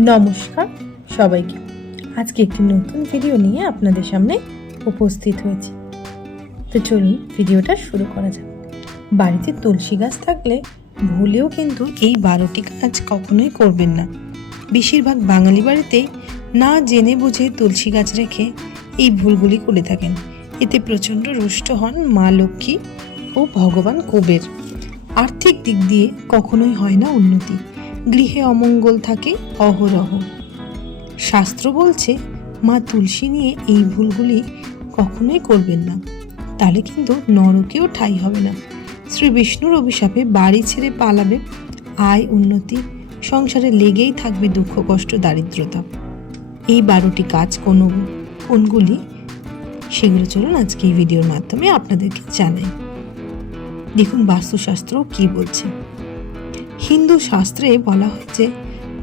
নমস্কার সবাইকে। আজকে একটি নতুন ভিডিও নিয়ে আপনাদের সামনে উপস্থিত হয়েছি। তো চলুন ভিডিওটা শুরু করা যাক। বাড়িতে তুলসী গাছ থাকলে ভুলেও কিন্তু এই 12টি কাজ কখনোই করবেন না। বেশিরভাগ বাঙালি বাড়িতেই না জেনে বুঝে তুলসী গাছ রেখে এই ভুলগুলি করে থাকেন। এতে প্রচণ্ড রুষ্ট হন মা লক্ষ্মী ও ভগবান কুবের। আর্থিক দিক দিয়ে কখনোই হয় না উন্নতি, গৃহে অমঙ্গল থাকে অহরহ। শাস্ত্র বলছে মা তুলসী নিয়ে এই ভুলগুলি কখনোই করবেন না, তাহলে কিন্তু নরকেও ঠাঁই হবে না। শ্রী বিষ্ণুর অভিশাপে বাড়ি ছেড়ে পালাবে, আয় উন্নতি, সংসারে লেগেই থাকবে দুঃখ কষ্ট দারিদ্রতা। এই 12টি কাজ কোনগুলি সেগুলো চলুন আজকে এই ভিডিওর মাধ্যমে আপনাদেরকে জানাই। দেখুন বাস্তুশাস্ত্র কি বলছে। হিন্দু শাস্ত্রে বলা হচ্ছে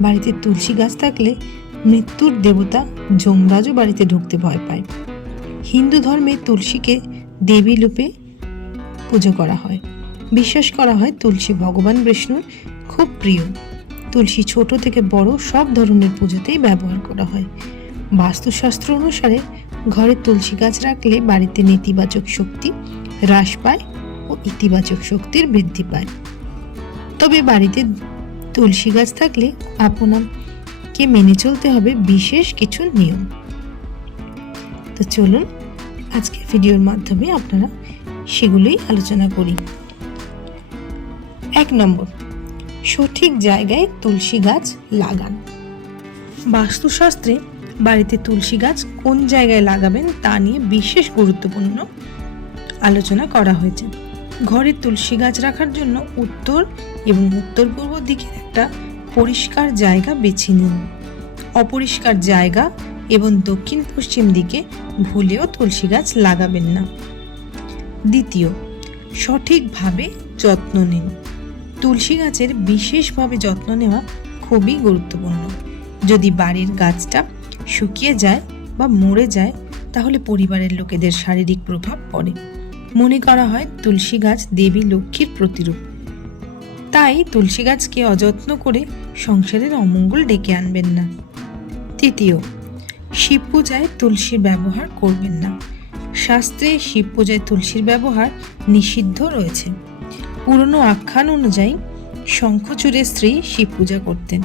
বাড়িতে তুলসী গাছ থাকলে মৃত্যুর দেবতা যমরাজও বাড়িতে ঢুকতে ভয় পায়। হিন্দু ধর্মে তুলসীকে দেবী রূপে পুজো করা হয়। বিশ্বাস করা হয় তুলসী ভগবান বিষ্ণুর খুব প্রিয়। তুলসী ছোট থেকে বড় সব ধরনের পুজোতেই ব্যবহার করা হয়। বাস্তুশাস্ত্র অনুসারে ঘরে তুলসী গাছ রাখলে বাড়িতে নেতিবাচক শক্তি হ্রাস পায় ও ইতিবাচক শক্তির বৃদ্ধি পায়। তবে বাড়িতে তুলসী গাছ থাকলে আপনাকে মেনে চলতে হবে বিশেষ কিছু নিয়ম। তো চলুন আজকে ভিডিওর মাধ্যমে আপনারা সেগুলোই আলোচনা করি। 1 নম্বর, সঠিক জায়গায় তুলসী গাছ লাগান। বাস্তুশাস্ত্রে বাড়িতে তুলসী গাছ কোন জায়গায় লাগাবেন তা নিয়ে বিশেষ গুরুত্বপূর্ণ আলোচনা করা হয়েছে। ঘরে তুলসী গাছ রাখার জন্য উত্তর এবং উত্তর পূর্ব দিকের একটা পরিষ্কার জায়গা বেছে নিন। অপরিষ্কার জায়গা এবং দক্ষিণ পশ্চিম দিকে ভুলেও তুলসী গাছ লাগাবেন না। দ্বিতীয়, সঠিকভাবে যত্ন নিন। তুলসী গাছের বিশেষভাবে যত্ন নেওয়া খুবই গুরুত্বপূর্ণ। যদি বাড়ির গাছটা শুকিয়ে যায় বা মরে যায় তাহলে পরিবারের লোকেদের শারীরিক প্রভাব পড়ে। মনে করা হয় তুলসী গাছ দেবী লক্ষ্মীর প্রতিরূপ, তাই তুলসী গাছকে অযত্ন করে সংসারের অমঙ্গল ডেকে আনবেন না। তৃতীয়, শিব পূজায় তুলসীর ব্যবহার করবেন না। শাস্ত্রে শিব পূজায় তুলসীর ব্যবহার নিষিদ্ধ রয়েছে। পুরনো আখ্যান অনুযায়ী শঙ্খচূড়ের স্ত্রী শিব পূজা করতেন,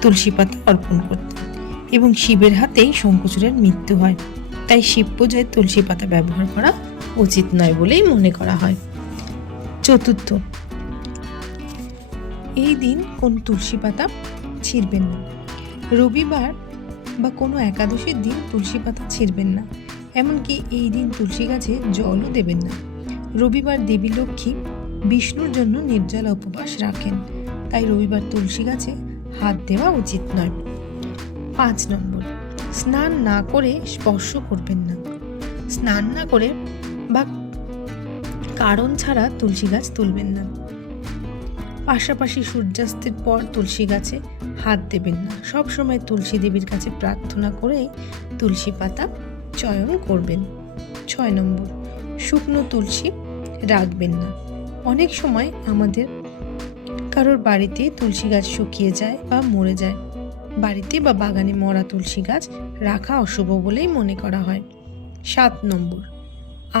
তুলসী পাতা অর্পণ করতেন এবং শিবের হাতেই শঙ্খচূড়ের মৃত্যু হয়। তাই শিব পূজায় তুলসী পাতা ব্যবহার করা উচিত নয় বলেই মনে করা হয়। চতুর্থ, এই দিন কোন তুলসী পাতা ছিঁড়বেন না। রবিবার বা কোনো একাদশীর দিন তুলসী পাতা ছিঁড়বেন না, এমনকি এই দিন তুলসী গাছে জলও দেবেন না। রবিবার দেবী লক্ষ্মী বিষ্ণুর জন্য নির্জলা উপবাস রাখেন, তাই রবিবার তুলসী গাছে হাত দেওয়া উচিত নয়। 5 নম্বর, স্নান না করে স্পর্শ করবেন না। স্নান না করে বা কারণ ছাড়া তুলসী গাছ তুলবেন না। পাশাপাশি সূর্যাস্তের পর তুলসী গাছে হাত দেবেন না। সব সময় তুলসী দেবীর কাছে প্রার্থনা করে তুলসী পাতা চয়ন করবেন। 6 নম্বর, শুকনো তুলসী রাখবেন না। অনেক সময় আমাদের কারোর বাড়িতে তুলসী গাছ শুকিয়ে যায় বা মরে যায়। বাড়িতে বা বাগানে মরা তুলসী গাছ রাখা অশুভ বলেই মনে করা হয়। 7 নম্বর,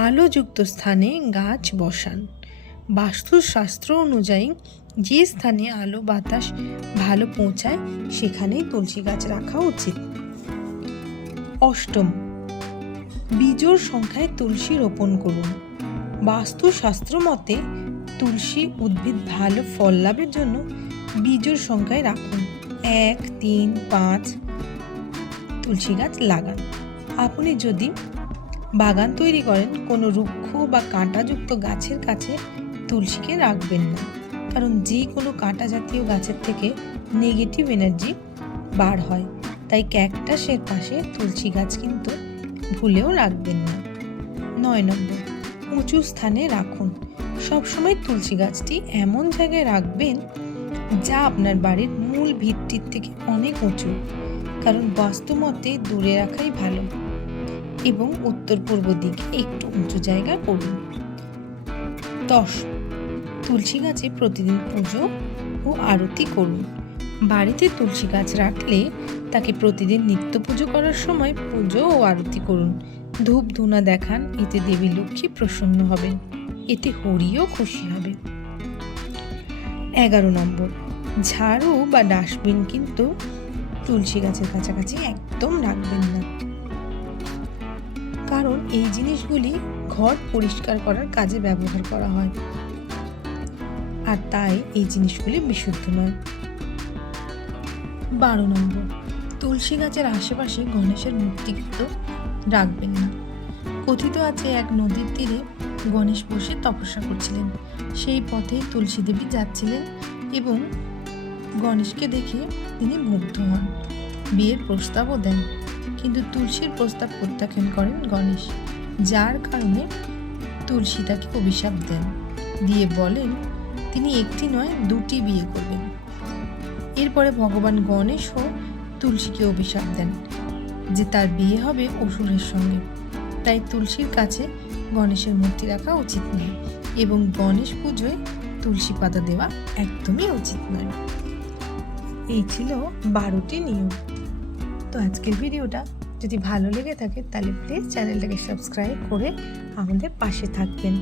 আলোযুক্ত স্থানে গাছ বসান। বাস্তুশাস্ত্র অনুযায়ী যে স্থানে আলো বাতাস ভালো পৌঁছায় সেখানেই তুলসী গাছ রাখা উচিত। 8ম, বিজোড় সংখ্যায় তুলসী রোপণ করুন। বাস্তুশাস্ত্র মতে তুলসী উদ্ভিদ ভালো ফল লাভের জন্য বিজোড় সংখ্যায় রাখুন। 1, 3, 5 তুলসী গাছ লাগান। আপনি যদি বাগান তৈরি করেন, কোনো রুক্ষ বা কাঁটাযুক্ত গাছের কাছে তুলসীকে রাখবেন না, কারণ যে কোনো কাঁটা জাতীয় গাছের থেকে নেগেটিভ এনার্জি বার হয়। তাই ক্যাকটাসের পাশে তুলসী গাছ কিন্তু ভুলেও রাখবেন না। 9 নম্বর, উঁচু স্থানে রাখুন। সবসময় তুলসী গাছটি এমন জায়গায় রাখবেন যা আপনার বাড়ির মূল ভিত্তির থেকে অনেক উঁচু, কারণ বাস্তুমতে দূরে রাখাই ভালো এবং উত্তর পূর্ব দিকে একটু উঁচু জায়গা করুন। 10, তুলসী গাছে প্রতিদিন পুজো ও আরতি করুন। বাড়িতে তুলসী গাছ রাখলে তাকে প্রতিদিন নিত্য পুজো করার সময় পুজো ও আরতি করুন, ধূপ ধুনা দেখান, এতে দেবী লক্ষ্মী প্রসন্ন হবেন, এতে হরিও খুশি হবে। 11 নম্বর, ঝাড়ু বা ডাস্টবিন কিন্তু তুলসী গাছের কাছাকাছি একদম রাখবেন না, কারণ এই জিনিসগুলি ঘর পরিষ্কার করার কাজে ব্যবহার করা হয়, আর তাই এই জিনিসগুলি বিশুদ্ধ নয়। 12 নম্বর, তুলসী গাছের আশেপাশে গণেশের মূর্তি কিন্তু রাখবেন না। কথিত আছে এক নদীর তীরে গণেশ বসে তপস্যা করছিলেন, সেই পথে তুলসী দেবী যাচ্ছিলেন এবং গণেশকে দেখে তিনি মুগ্ধ হন, বিয়ের প্রস্তাবও দেন, কিন্তু তুলসীর প্রস্তাব প্রত্যাখ্যান করেন গণেশ, যার কারণে তুলসী তাকে অভিশাপ দেন, দিয়ে বলেন তিনি একটি নয় 2টি বিয়ে করবেন। এরপরে ভগবান গণেশও তুলসীকে অভিশাপ দেন যে তার বিয়ে হবে অসুরের সঙ্গে, তাই তুলসীর কাছে গণেশের মূর্তি রাখা উচিত নয় এবং গণেশ পুজোয় তুলসী পাতা দেওয়া একদমই উচিত নয়। এই ছিল 12টি নিয়ম। তো আজকের ভিডিওটা যদি ভালো লেগে থাকে তাহলে প্লিজ চ্যানেলটাকে সাবস্ক্রাইব করে আমাদের পাশে থাকবেন,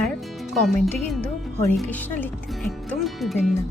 আর কমেন্টে কিন্তু হরে কৃষ্ণ লিখতে একদম ভুলবেন না।